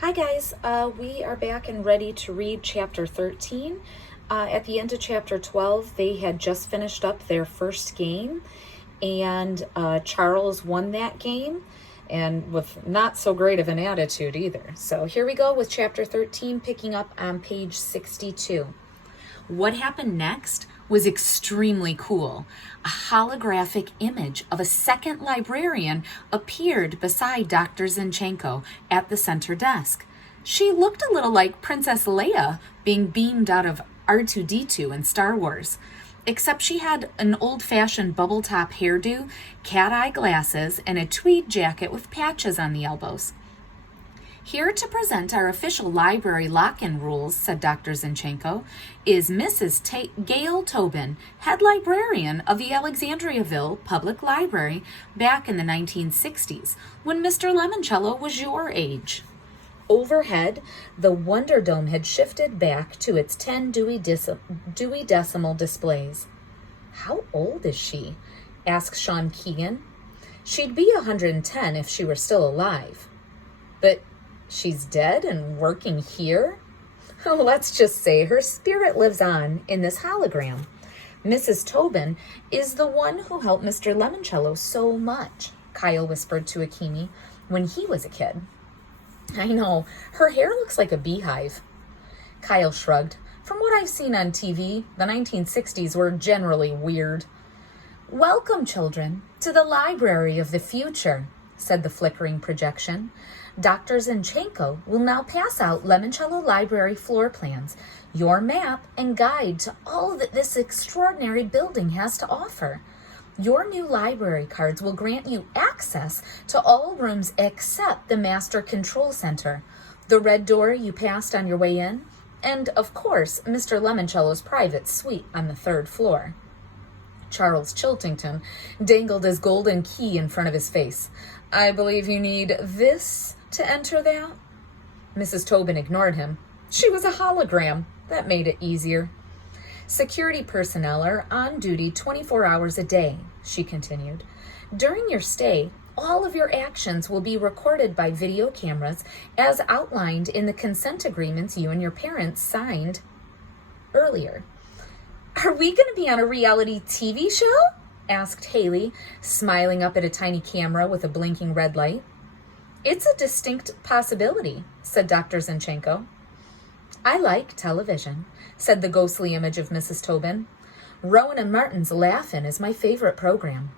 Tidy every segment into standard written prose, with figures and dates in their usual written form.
Hi guys, we are back and ready to read chapter 13. At the end of chapter 12, they had just finished up their first game, and Charles won that game, and with not so great of an attitude either. So here we go with chapter 13, picking up on page 62. What happened next was extremely cool. A holographic image of a second librarian appeared beside Dr. Zinchenko at the center desk. She looked a little like Princess Leia being beamed out of R2-D2 in Star Wars, except she had an old-fashioned bubble-top hairdo, cat-eye glasses, and a tweed jacket with patches on the elbows. Here to present our official library lock-in rules, said Dr. Zinchenko, is Mrs. Gail Tobin, head librarian of the Alexandriaville Public Library back in the 1960s, when Mr. Lemoncello was your age. Overhead, the Wonder Dome had shifted back to its 10 Dewey Decimal displays. How old is she? Asked Sean Keegan. She'd be 110 if she were still alive. But she's dead and working here? Let's just say her spirit lives on in this hologram. Mrs. Tobin is the one who helped Mr. Lemoncello so much, Kyle whispered to Akimi when he was a kid. I know, her hair looks like a beehive. Kyle shrugged. From what I've seen on TV, the 1960s were generally weird. Welcome, children, to the library of the future, said the flickering projection. Dr. Zinchenko will now pass out Lemoncello Library floor plans, your map and guide to all that this extraordinary building has to offer. Your new library cards will grant you access to all rooms except the Master Control Center, the red door you passed on your way in, and, of course, Mr. Lemoncello's private suite on the 3rd floor. Charles Chiltington dangled his golden key in front of his face. I believe you need this to enter that? Mrs. Tobin ignored him. She was a hologram. That made it easier. Security personnel are on duty 24 hours a day, she continued. During your stay, all of your actions will be recorded by video cameras as outlined in the consent agreements you and your parents signed earlier. Are we going to be on a reality TV show? Asked Haley, smiling up at a tiny camera with a blinking red light. It's a distinct possibility, said Dr. Zinchenko. I like television, said the ghostly image of Mrs. Tobin. Rowan and Martin's Laugh-In is my favorite program.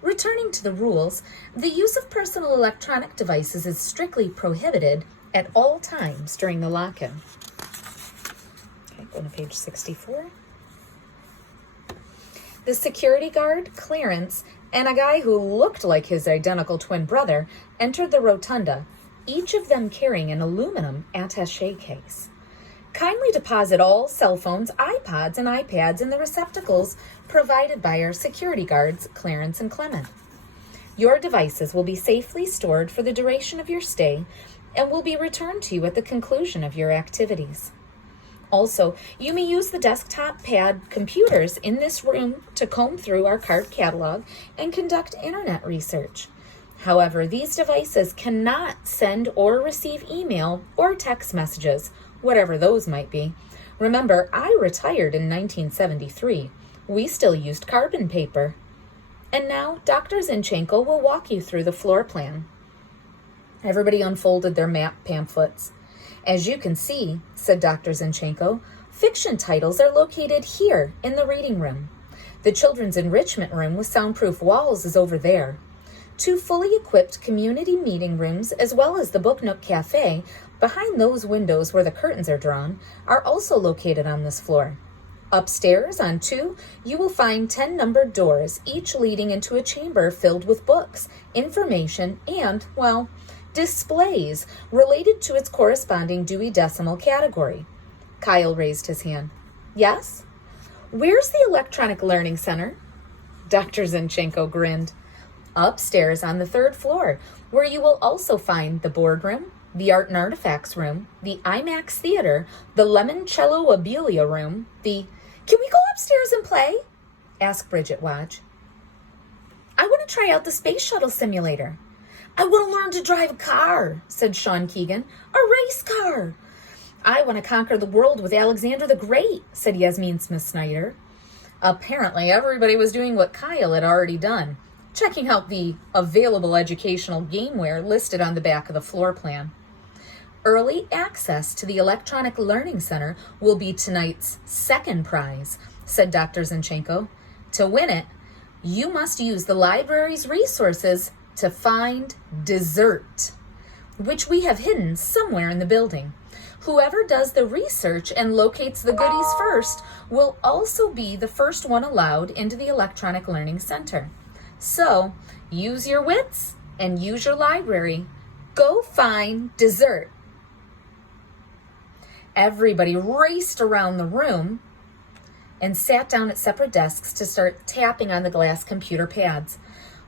Returning to the rules, the use of personal electronic devices is strictly prohibited at all times during the lock-in. Okay, go to page 64. The security guard, Clarence, and a guy who looked like his identical twin brother entered the rotunda, each of them carrying an aluminum attaché case. Kindly deposit all cell phones, iPods, and iPads in the receptacles provided by our security guards, Clarence and Clement. Your devices will be safely stored for the duration of your stay and will be returned to you at the conclusion of your activities. Also, you may use the desktop pad computers in this room to comb through our card catalog and conduct internet research. However, these devices cannot send or receive email or text messages, whatever those might be. Remember, I retired in 1973. We still used carbon paper. And now, Dr. Zinchenko will walk you through the floor plan. Everybody unfolded their map pamphlets. As you can see, said Dr. Zinchenko, fiction titles are located here in the reading room. The children's enrichment room with soundproof walls is over there. 2 fully equipped community meeting rooms, as well as the Book Nook Cafe, behind those windows where the curtains are drawn, are also located on this floor. Upstairs, on 2, you will find 10 numbered doors, each leading into a chamber filled with books, information, and, well, displays related to its corresponding Dewey Decimal category. Kyle raised his hand. Yes? Where's the Electronic Learning Center? Dr. Zinchenko grinned. Upstairs on the 3rd floor, where you will also find the boardroom, the Art and Artifacts room, the IMAX theater, the Lemoncello Abelia room, the... Can we go upstairs and play? Asked Bridget Wadge. I want to try out the space shuttle simulator. I want to learn to drive a car, said Sean Keegan. A race car. I want to conquer the world with Alexander the Great, said Yasmin Smith-Snyder. Apparently, everybody was doing what Kyle had already done, checking out the available educational gameware listed on the back of the floor plan. Early access to the Electronic Learning Center will be tonight's second prize, said Dr. Zinchenko. To win it, you must use the library's resources to find dessert, which we have hidden somewhere in the building. Whoever does the research and locates the goodies first will also be the first one allowed into the Electronic Learning Center. So, use your wits and use your library. Go find dessert. Everybody raced around the room and sat down at separate desks to start tapping on the glass computer pads.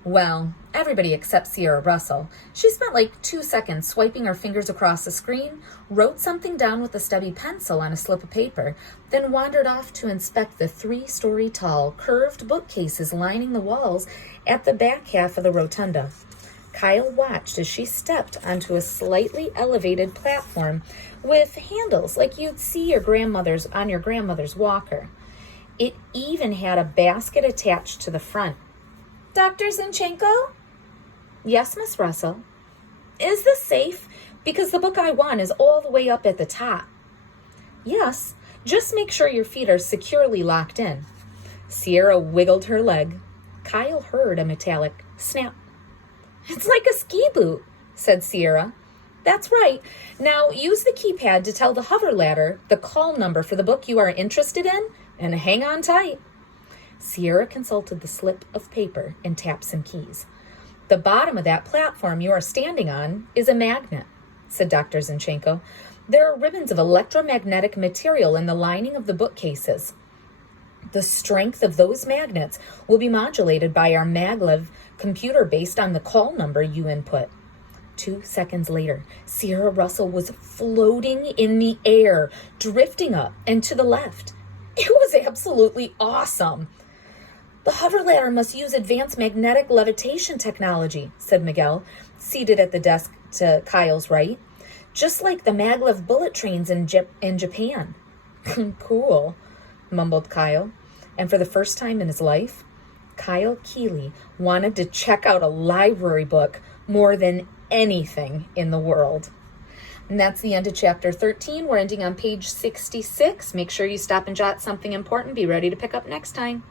Well, everybody except Sierra Russell. She spent like 2 seconds swiping her fingers across the screen, wrote something down with a stubby pencil on a slip of paper, then wandered off to inspect the 3-story tall, curved bookcases lining the walls at the back half of the rotunda. Kyle watched as she stepped onto a slightly elevated platform with handles like you'd see your grandmother's walker. It even had a basket attached to the front. Dr. Zinchenko? Yes, Miss Russell. Is this safe? Because the book I want is all the way up at the top. Yes, just make sure your feet are securely locked in. Sierra wiggled her leg. Kyle heard a metallic snap. It's like a ski boot, said Sierra. That's right. Now use the keypad to tell the hover ladder the call number for the book you are interested in, and hang on tight. Sierra consulted the slip of paper and tapped some keys. The bottom of that platform you are standing on is a magnet, said Dr. Zinchenko. There are ribbons of electromagnetic material in the lining of the bookcases. The strength of those magnets will be modulated by our maglev computer based on the call number you input. 2 seconds later, Sierra Russell was floating in the air, drifting up and to the left. It was absolutely awesome. The hover ladder must use advanced magnetic levitation technology, said Miguel, seated at the desk to Kyle's right. Just like the maglev bullet trains in Japan. Cool, mumbled Kyle. And for the first time in his life, Kyle Keeley wanted to check out a library book more than anything in the world. And that's the end of chapter 13. We're ending on page 66. Make sure you stop and jot something important. Be ready to pick up next time.